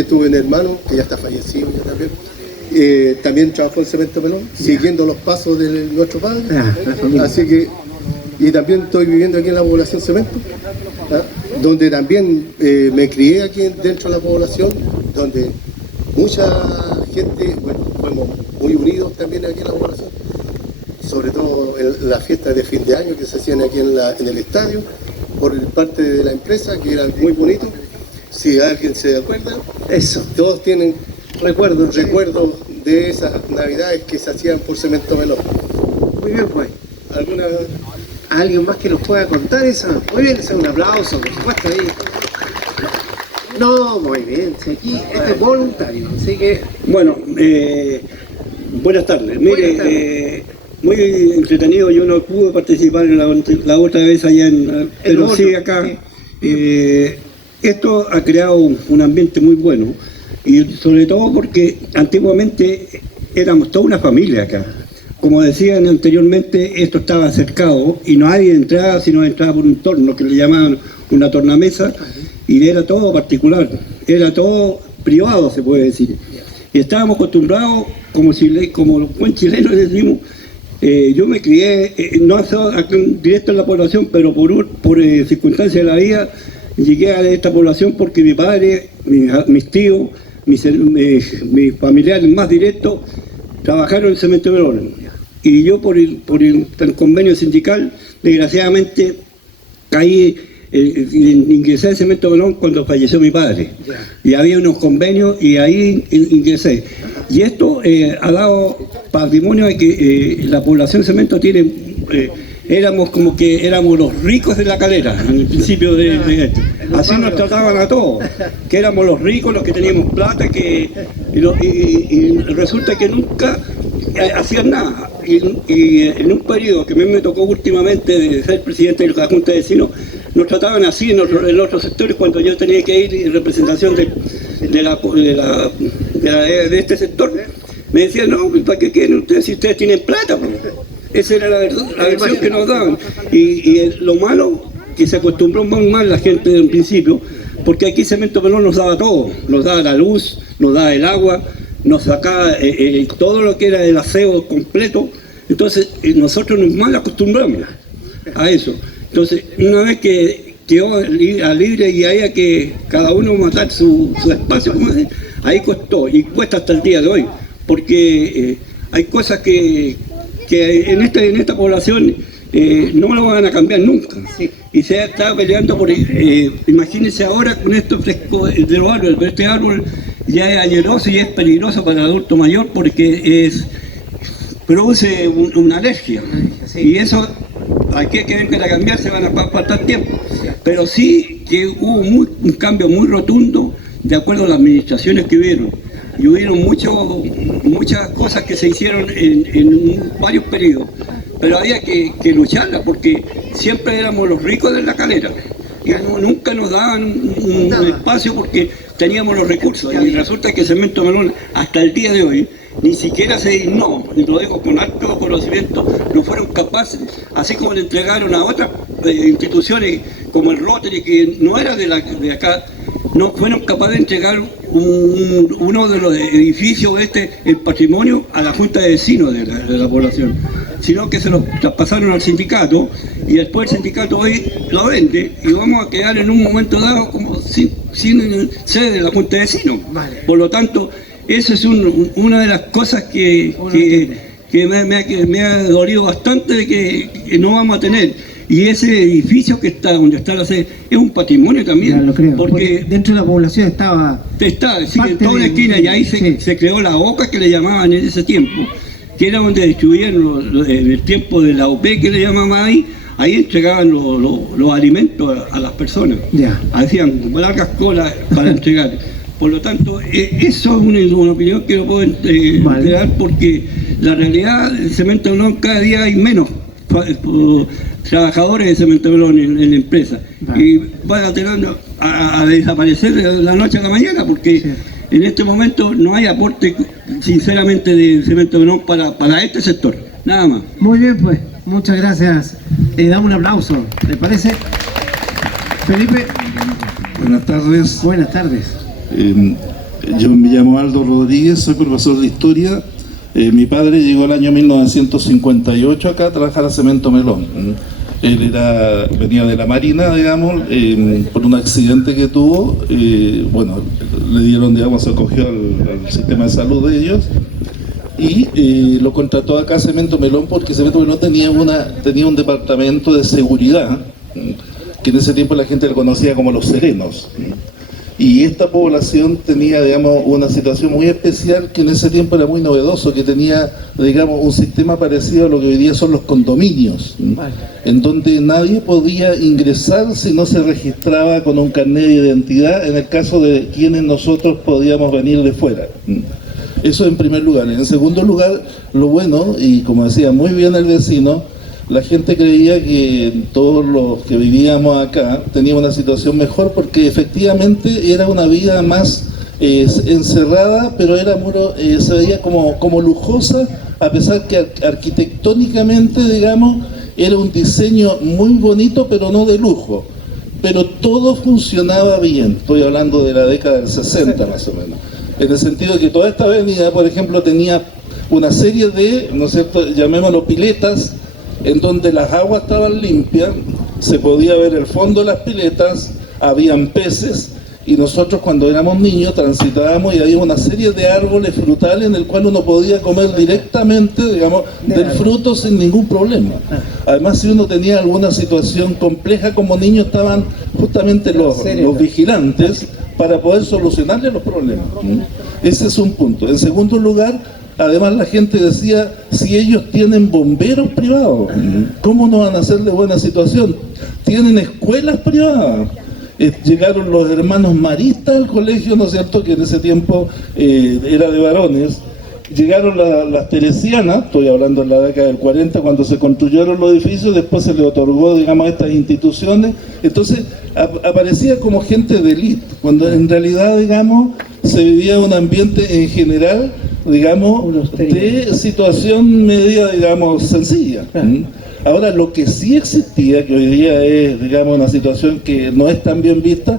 también tuve un hermano que ya está fallecido también trabajó en Cemento Melón, siguiendo los pasos de nuestro padre. Así que, y también estoy viviendo aquí en la población Cemento, donde también me crié aquí dentro de la población, donde mucha gente, bueno, fuimos muy unidos también aquí en la población, sobre todo en las fiestas de fin de año que se hacían aquí en el estadio, por parte de la empresa, que eran muy bonitos. Si alguien se acuerda, eso, todos tienen recuerdos de esas navidades que se hacían por Cemento Melón. Muy bien, pues. ¿Alguien más que nos pueda contar eso? Muy bien, un aplauso, por supuesto, ahí. No, muy bien, si aquí este es voluntario, así que... Bueno, buenas tardes. Mire, muy entretenido, yo no pude participar en la otra vez allá pero sí acá. Esto ha creado un ambiente muy bueno, y sobre todo porque antiguamente éramos toda una familia acá. Como decían anteriormente, esto estaba cercado y nadie entraba si no entraba por un torno, que le llamaban una tornamesa, y era todo particular, era todo privado, se puede decir. Y estábamos acostumbrados, como los buen chilenos decimos, yo me crié, no directo en la población, pero por circunstancias de la vida, llegué a esta población porque mi padre, mis tíos, mis familiares más directos, trabajaron en Cemento Melón. Y yo por el convenio sindical, desgraciadamente, ingresé a Cemento Melón cuando falleció mi padre. Y había unos convenios y ahí ingresé. Y esto ha dado patrimonio de que la población Cemento tiene... éramos los ricos de La Calera, en el principio así nos trataban a todos, que éramos los ricos, los que teníamos plata, y resulta que nunca hacían nada. Y en un periodo que a mí me tocó últimamente de ser presidente de la Junta de Vecinos, nos trataban así en otros sectores cuando yo tenía que ir en representación de este sector. Me decían, no, ¿para qué quieren ustedes si ustedes tienen plata? Esa era la versión que nos daban. Y lo malo, que se acostumbró muy mal la gente desde un principio, porque aquí Cemento Melón nos daba todo, nos daba la luz, nos daba el agua, nos sacaba todo lo que era el aseo completo. Entonces nosotros nos mal acostumbramos a eso. Entonces una vez que quedó a libre y haya que cada uno matar su espacio, como dicen, ahí costó y cuesta hasta el día de hoy, porque hay cosas que en esta población no lo van a cambiar nunca. Sí. Y se está peleando por... imagínense ahora con esto fresco de los árboles, pero este árbol ya es añeroso y es peligroso para el adulto mayor porque produce una alergia. Sí. Y eso, aquí que vengan a cambiar se van a faltar tiempo. Pero sí que hubo un cambio muy rotundo de acuerdo a las administraciones que hubieron. Y hubieron muchas cosas que se hicieron en varios periodos, pero había que lucharlas porque siempre éramos los ricos de La Calera y nunca nos daban un espacio porque teníamos los recursos. Y resulta que Cemento Melón hasta el día de hoy ni siquiera se dignó, y lo digo con alto conocimiento, no fueron capaces, así como le entregaron a otras instituciones como el Rotary, que no era de acá, no fueron capaces de entregar uno de los edificios el patrimonio a la Junta de Vecinos de la población, sino que se lo traspasaron al sindicato y después el sindicato hoy lo vende y vamos a quedar en un momento dado como sin sede de la Junta de Vecinos. Vale. Por lo tanto, eso es una de las cosas que me ha dolido bastante de que no vamos a tener. Y ese edificio que está donde está la sede es un patrimonio también. Ya, lo creo, porque dentro de la población estaba sí, en toda la esquina, y ahí se creó la OCA que le llamaban en ese tiempo, que era donde distribuían en el tiempo de la OP que le llamaban ahí entregaban los alimentos a las personas. Ya. Hacían largas colas para entregar. Por lo tanto, eso es una opinión que no puedo entregar porque la realidad del Cemento Melón cada día hay menos trabajadores de Cemento Melón en la empresa. Vale. Y van a desaparecer de la noche a la mañana porque en este momento no hay aporte sinceramente de Cemento Melón para este sector, nada más. Muy bien, pues, muchas gracias. Damos un aplauso, ¿le parece? Felipe. Buenas tardes. Buenas tardes. Yo me llamo Aldo Rodríguez, soy profesor de historia. Mi padre llegó el año 1958 acá a trabajar a Cemento Melón. Él venía de la Marina, digamos, por un accidente que tuvo. Bueno, le dieron, digamos, se acogió al sistema de salud de ellos y lo contrató acá a Cemento Melón porque Cemento Melón tenía un departamento de seguridad que en ese tiempo la gente lo conocía como Los Serenos. Y esta población tenía, digamos, una situación muy especial que en ese tiempo era muy novedoso, que tenía, digamos, un sistema parecido a lo que hoy día son los condominios, en donde nadie podía ingresar si no se registraba con un carnet de identidad, en el caso de quienes nosotros podíamos venir de fuera. Eso en primer lugar. En segundo lugar, lo bueno, y como decía muy bien el vecino, la gente creía que todos los que vivíamos acá teníamos una situación mejor porque efectivamente era una vida más encerrada, pero se veía como lujosa, a pesar que arquitectónicamente, digamos, era un diseño muy bonito, pero no de lujo. Pero todo funcionaba bien. Estoy hablando de la década del 60 más o menos. En el sentido de que toda esta avenida, por ejemplo, tenía una serie de, ¿no es cierto?, llamémoslo piletas, en donde las aguas estaban limpias, se podía ver el fondo de las piletas, habían peces, y nosotros cuando éramos niños transitábamos y había una serie de árboles frutales en el cual uno podía comer directamente, digamos, del fruto sin ningún problema. Además, si uno tenía alguna situación compleja como niño, estaban justamente los vigilantes para poder solucionarle los problemas. Ese es un punto. En segundo lugar, además la gente decía, si ellos tienen bomberos privados, ¿cómo no van a ser de buena situación? Tienen escuelas privadas. Llegaron los hermanos maristas al colegio, ¿no es cierto?, que en ese tiempo era de varones. Llegaron las teresianas, estoy hablando en la década del 40, cuando se construyeron los edificios, después se le otorgó, digamos, a estas instituciones. Entonces aparecía como gente de élite, cuando en realidad, digamos, se vivía un ambiente en general, digamos, de situación media, digamos, sencilla. Ahora, lo que sí existía, que hoy día es, digamos, una situación que no es tan bien vista,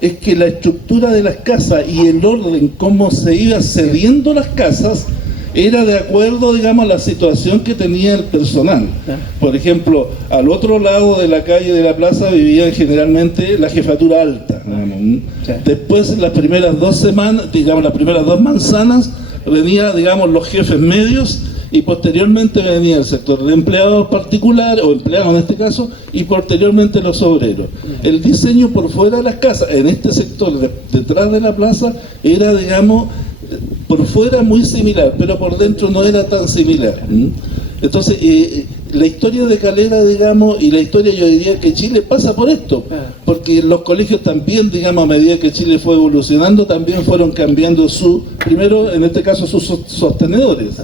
es que la estructura de las casas y el orden, cómo se iba cediendo las casas, era de acuerdo, digamos, a la situación que tenía el personal. Por ejemplo, al otro lado de la calle de la plaza vivían generalmente la jefatura alta. Después, las primeras 2 semanas, digamos, las primeras 2 manzanas, venía, digamos, los jefes medios, y posteriormente venía el sector de empleados particulares, o empleados en este caso, y posteriormente los obreros. El diseño por fuera de las casas, en este sector, detrás de la plaza, era, digamos, por fuera muy similar, pero por dentro no era tan similar. Entonces, la historia de Calera, digamos, y la historia, yo diría que Chile pasa por esto, porque los colegios también, digamos, a medida que Chile fue evolucionando, también fueron cambiando primero, en este caso, sus sostenedores.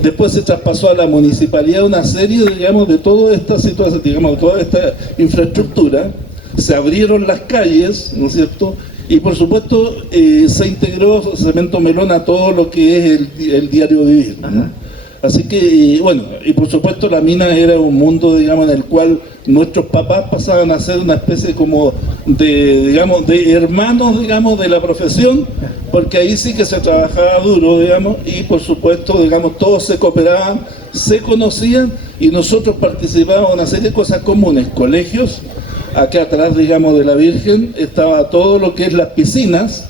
Después se traspasó a la municipalidad una serie, digamos, de toda esta situación, digamos, de toda esta infraestructura, se abrieron las calles, ¿no es cierto?, y por supuesto se integró Cemento Melón a todo lo que es el diario vivir, ¿no? Así que, bueno, y por supuesto la mina era un mundo, digamos, en el cual nuestros papás pasaban a ser una especie como de, digamos, de hermanos, digamos, de la profesión, porque ahí sí que se trabajaba duro, digamos, y por supuesto, digamos, todos se cooperaban, se conocían, y nosotros participábamos en una serie de cosas comunes, colegios. Acá atrás, digamos, de la Virgen estaba todo lo que es las piscinas,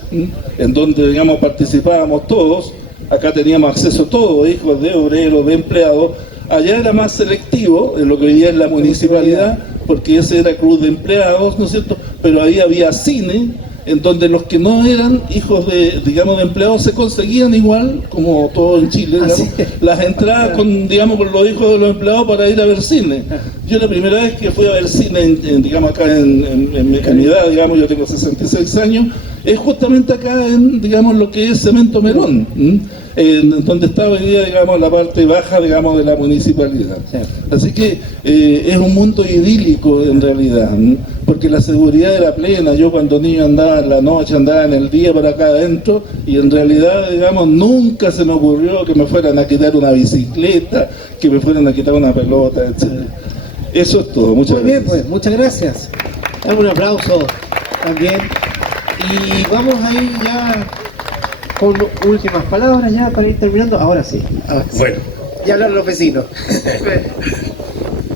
en donde, digamos, participábamos todos. Acá teníamos acceso a todo, hijos de obreros, de empleados. Allá era más selectivo, en lo que hoy día es la municipalidad, porque ese era club de empleados, ¿no es cierto? Pero ahí había cine, en donde los que no eran hijos de, digamos, de empleados se conseguían igual, como todo en Chile, digamos, las entradas con, digamos, con los hijos de los empleados para ir a ver cine. Yo la primera vez que fui a ver cine, digamos, acá en mi edad, digamos, yo tengo 66 años, es justamente acá en, digamos, lo que es Cemento Melón, donde está hoy día, digamos, la parte baja, digamos, de la municipalidad. Así que es un mundo idílico en realidad, porque la seguridad era plena. Yo cuando niño andaba en la noche, andaba en el día por acá adentro, y en realidad, digamos, nunca se me ocurrió que me fueran a quitar una bicicleta, que me fueran a quitar una pelota, etc. Eso es todo. Muchas gracias. Muy bien, pues, muchas gracias. Dame un aplauso también. Y vamos a ir ya con últimas palabras ya para ir terminando. Ahora sí. Bueno. Ya hablan los vecinos.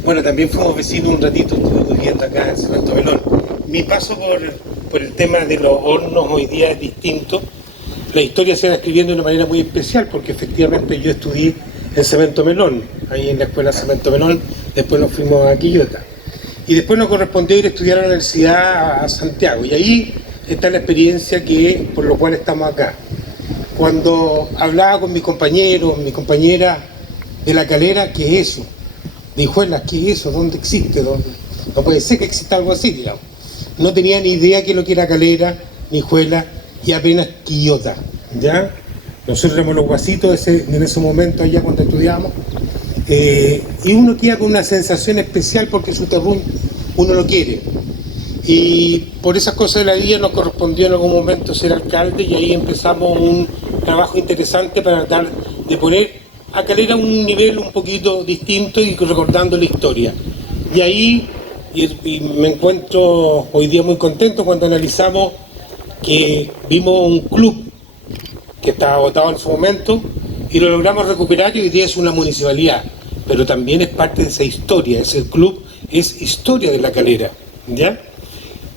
Bueno, también fuimos vecinos un ratito, estuve viviendo acá en Cemento Melón. Mi paso por el tema de los hornos hoy día es distinto. La historia se va escribiendo de una manera muy especial porque efectivamente yo estudié en Cemento Melón, ahí en la escuela Cemento Melón, después nos fuimos a Quillota. Y después nos correspondió ir a estudiar a la universidad a Santiago. Y ahí está la experiencia por lo cual estamos acá. Cuando hablaba con mis compañeros, mi compañera de La Calera, ¿qué es eso? De Hijuelas, ¿qué es eso? ¿Dónde existe? No puede ser que exista algo así, digamos. No tenía ni idea que lo que era Calera, ni Hijuelas, y apenas Quillota, ¿ya? Nosotros éramos los guasitos en ese momento allá cuando estudiábamos, y uno queda con una sensación especial porque su terruño uno lo quiere. Y por esas cosas de la vida nos correspondió en algún momento ser alcalde y ahí empezamos un trabajo interesante para tratar de poner a Calera a un nivel un poquito distinto y recordando la historia. Y ahí y me encuentro hoy día muy contento cuando analizamos que vimos un club que estaba agotado en su momento y lo logramos recuperar y hoy día es una municipalidad, pero también es parte de esa historia, ese club es historia de La Calera, ¿ya?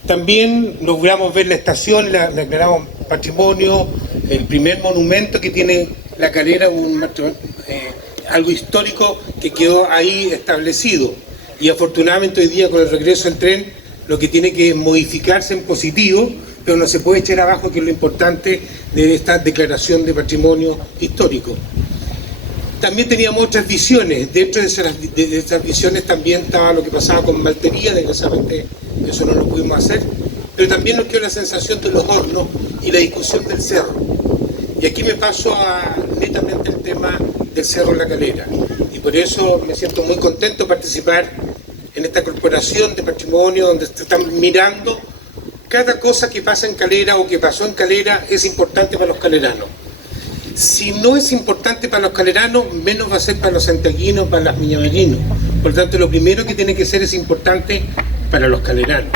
También logramos ver la estación, la declaramos patrimonio, el primer monumento que tiene La Calera, algo histórico que quedó ahí establecido. Y afortunadamente hoy día con el regreso del tren lo que tiene que modificarse en positivo, pero no se puede echar abajo, que es lo importante de esta declaración de patrimonio histórico. También teníamos otras visiones, dentro de esas visiones también estaba lo que pasaba con Maltería, desgraciadamente eso no lo pudimos hacer, pero también nos quedó la sensación de los hornos y la discusión del cerro. Y aquí me paso a netamente el tema del Cerro La Calera, y por eso me siento muy contento de participar en esta corporación de patrimonio donde se están mirando cada cosa que pasa en Calera o que pasó en Calera es importante para los caleranos. Si no es importante para los caleranos, menos va a ser para los santiaguinos, para los miñamelinos. Por lo tanto, lo primero que tiene que ser es importante para los caleranos.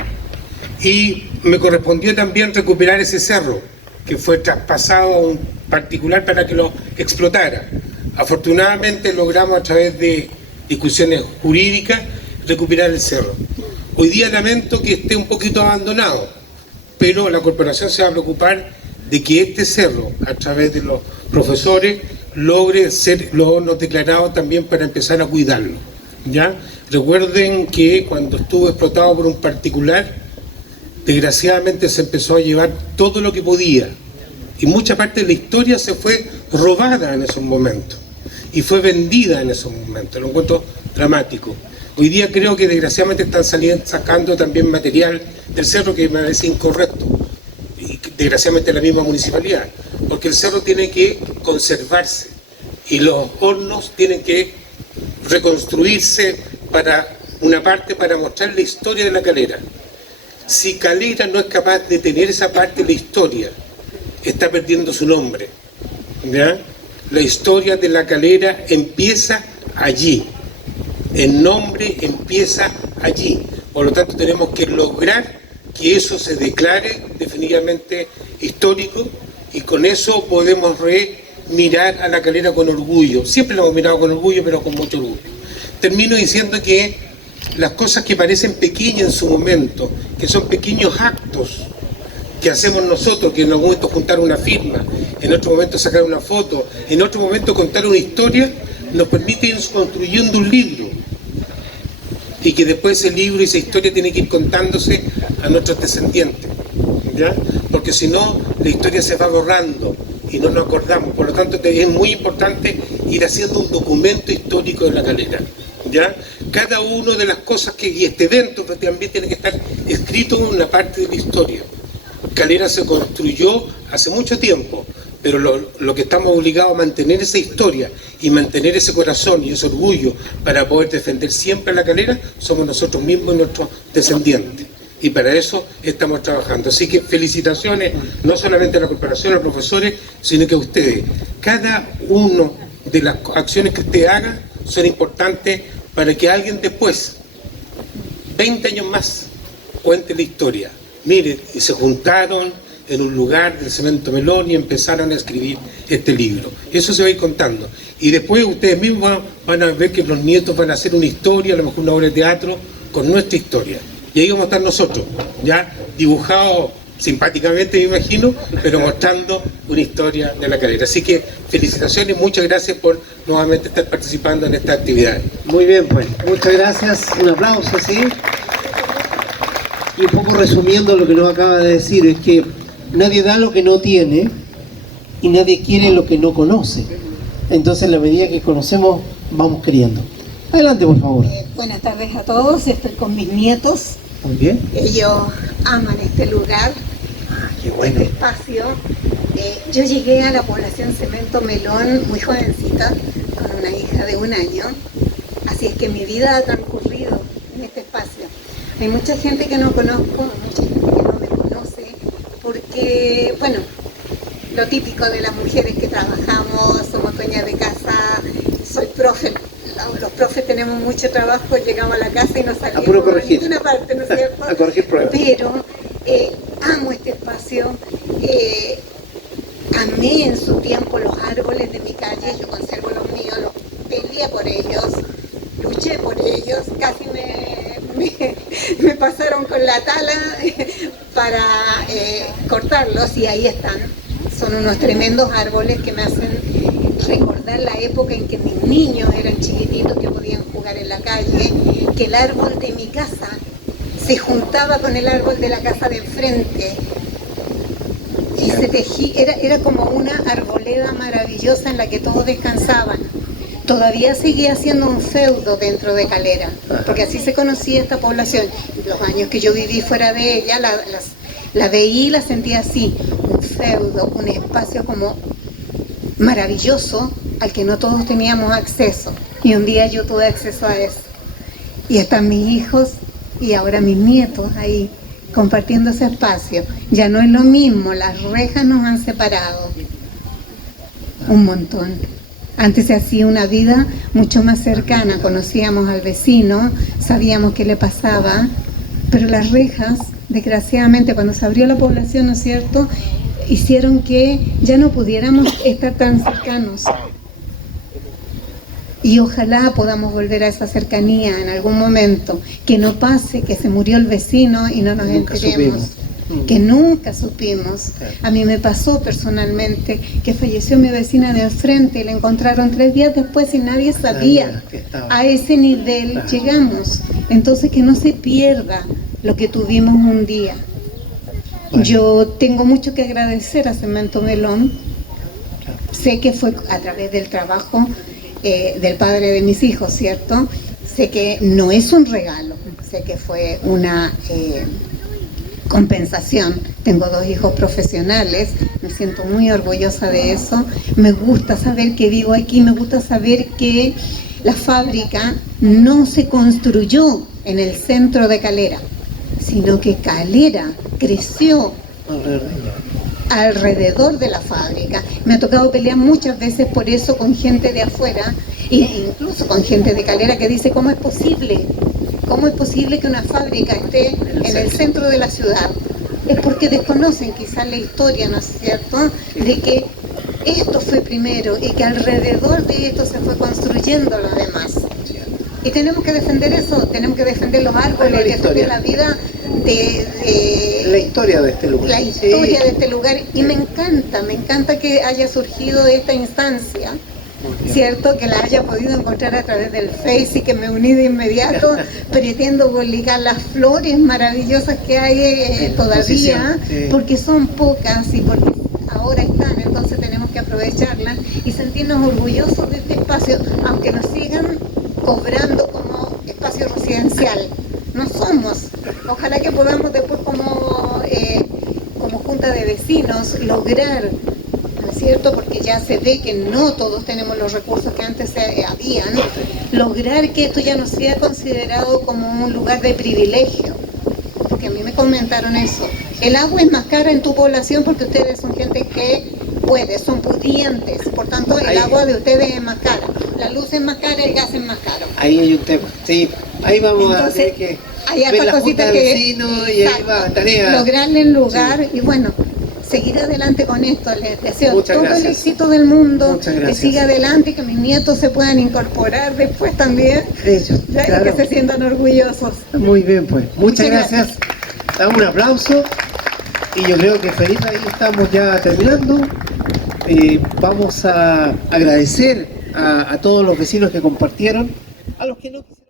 Y me correspondió también recuperar ese cerro, que fue traspasado a un particular para que lo explotara. Afortunadamente logramos a través de discusiones jurídicas recuperar el cerro. Hoy día lamento que esté un poquito abandonado, pero la corporación se va a preocupar de que este cerro, a través de los profesores, logre ser los hornos declarados también para empezar a cuidarlo, ¿ya? Recuerden que cuando estuvo explotado por un particular, desgraciadamente se empezó a llevar todo lo que podía y mucha parte de la historia se fue robada en esos momentos y fue vendida en esos momentos. Lo encuentro dramático. Hoy día creo que desgraciadamente están sacando también material del cerro que me parece incorrecto, y desgraciadamente la misma municipalidad, porque el cerro tiene que conservarse y los hornos tienen que reconstruirse para una parte, para mostrar la historia de La Calera. Si Calera no es capaz de tener esa parte de la historia, está perdiendo su nombre, ¿ya? La historia de La Calera empieza allí, el nombre empieza allí, por lo tanto tenemos que lograr que eso se declare definitivamente histórico y con eso podemos mirar a La Calera con orgullo. Siempre lo hemos mirado con orgullo, pero con mucho orgullo. Termino diciendo que las cosas que parecen pequeñas en su momento, que son pequeños actos que hacemos nosotros, que en algún momento juntar una firma, en otro momento sacar una foto, en otro momento contar una historia, nos permite ir construyendo un libro. Y que después ese libro y esa historia tiene que ir contándose a nuestros descendientes, ¿ya? Porque si no, la historia se va borrando y no nos acordamos. Por lo tanto, es muy importante ir haciendo un documento histórico de La Calera, ¿ya? Cada una de las cosas y este evento también tiene que estar escrito en una parte de la historia. Calera se construyó hace mucho tiempo, pero lo que estamos obligados a mantener esa historia y mantener ese corazón y ese orgullo para poder defender siempre a La Calera somos nosotros mismos y nuestros descendientes. Y para eso estamos trabajando. Así que felicitaciones no solamente a la corporación, a los profesores, sino que a ustedes. Cada una de las acciones que usted haga son importantes para que alguien después, 20 años más, cuente la historia. Miren, y se juntaron, en un lugar del Cemento Melón y empezaron a escribir este libro. Eso se va a ir contando. Y después ustedes mismos van a ver que los nietos van a hacer una historia, a lo mejor una obra de teatro, con nuestra historia. Y ahí vamos a estar nosotros, ya dibujados simpáticamente, me imagino, pero mostrando una historia de La Calera. Así que felicitaciones y muchas gracias por nuevamente estar participando en esta actividad. Muy bien, pues, muchas gracias, un aplauso, ¿sí? Y un poco resumiendo lo que nos acaba de decir, es que nadie da lo que no tiene y nadie quiere lo que no conoce. Entonces, en la medida que conocemos, vamos queriendo. Adelante, por favor. Buenas tardes a todos, estoy con mis nietos. Muy bien. Ellos aman este lugar, Qué bueno. este espacio. Yo llegué a la población Cemento Melón muy jovencita, con una hija de 1 año, así es que mi vida ha transcurrido en este espacio. Hay mucha gente que no conozco, mucha gente que no me conoce, porque, bueno, lo típico de las mujeres que trabajamos, somos dueñas de casa, soy profe. Los profes tenemos mucho trabajo, llegamos a la casa y no salimos a ninguna parte, ¿no es cierto? A corregir pruebas. Pero amo este espacio, amé en su tiempo los árboles de mi calle, yo conservo los míos, los peleé por ellos, luché por ellos, casi me pasaron con la tala para cortarlos y ahí están. Son unos tremendos árboles que me hacen recordar la época en que mis niños eran chiquititos, que podían jugar en la calle, que el árbol de mi casa se juntaba con el árbol de la casa de enfrente y se tejía, era como una arboleda maravillosa en la que todos descansaban. Todavía seguía siendo un feudo dentro de Calera, porque así se conocía esta población. Los años que yo viví fuera de ella, la veía y la sentía así, un feudo, un espacio como maravilloso al que no todos teníamos acceso. Y un día yo tuve acceso a eso. Y están mis hijos y ahora mis nietos ahí compartiendo ese espacio. Ya no es lo mismo, las rejas nos han separado un montón. Antes se hacía una vida mucho más cercana, conocíamos al vecino, sabíamos qué le pasaba, pero las rejas, desgraciadamente, cuando se abrió la población, ¿no es cierto?, hicieron que ya no pudiéramos estar tan cercanos. Y ojalá podamos volver a esa cercanía en algún momento, que no pase que se murió el vecino y no nos enteremos. Que nunca supimos. A mí me pasó personalmente que falleció mi vecina de enfrente y la encontraron 3 días después y nadie sabía. A ese nivel llegamos. Entonces que no se pierda lo que tuvimos un día. Yo tengo mucho que agradecer a Cemento Melón. Sé que fue a través del trabajo del padre de mis hijos, ¿cierto? Sé que no es un regalo, sé que fue una compensación. Tengo 2 hijos profesionales, me siento muy orgullosa de eso. Me gusta saber que vivo aquí, me gusta saber que la fábrica no se construyó en el centro de Calera, sino que Calera creció alrededor de la fábrica. Me ha tocado pelear muchas veces por eso con gente de afuera e incluso con gente de Calera que dice ¿cómo es posible? ¿Cómo es posible que una fábrica esté en el centro de la ciudad? Es porque desconocen quizás la historia, ¿no es cierto?, de que esto fue primero y que alrededor de esto se fue construyendo lo demás. Y tenemos que defender eso, tenemos que defender los árboles, defender la vida la historia de este lugar. La historia de este lugar. Y me encanta que haya surgido esta instancia, ¿cierto? Que la haya podido encontrar a través del Face y que me uní de inmediato, pretendo publicar las flores maravillosas que hay todavía, porque son pocas y porque ahora están, entonces tenemos que aprovecharlas y sentirnos orgullosos de este espacio, aunque nos sigan cobrando como espacio residencial. No somos. Ojalá que podamos después como junta de vecinos lograr, ¿no es cierto?, porque ya se ve que no todos tenemos los recursos que antes habían, lograr que esto ya no sea considerado como un lugar de privilegio, porque a mí me comentaron eso. El agua es más cara en tu población porque ustedes son gente que puede, son pudientes, por tanto el agua de ustedes es más cara, la luz es más cara, el gas es más caro. Ahí hay un tema, sí, ahí vamos. Entonces, a tener que hay ver la cositas junta de vecinos y ahí va, tarea. Lograrle el lugar, sí. Y bueno, seguir adelante con esto. Les deseo Muchas todo gracias. el éxito del mundo, Muchas que gracias. siga adelante, que mis nietos se puedan incorporar después también, Ellos, ya, y claro. que se sientan orgullosos. Muy bien, pues. Muchas Muchas gracias. Damos un aplauso. Y yo creo que Felipe, ahí estamos ya terminando. Vamos a agradecer a todos los vecinos que compartieron, a los que no quisieron.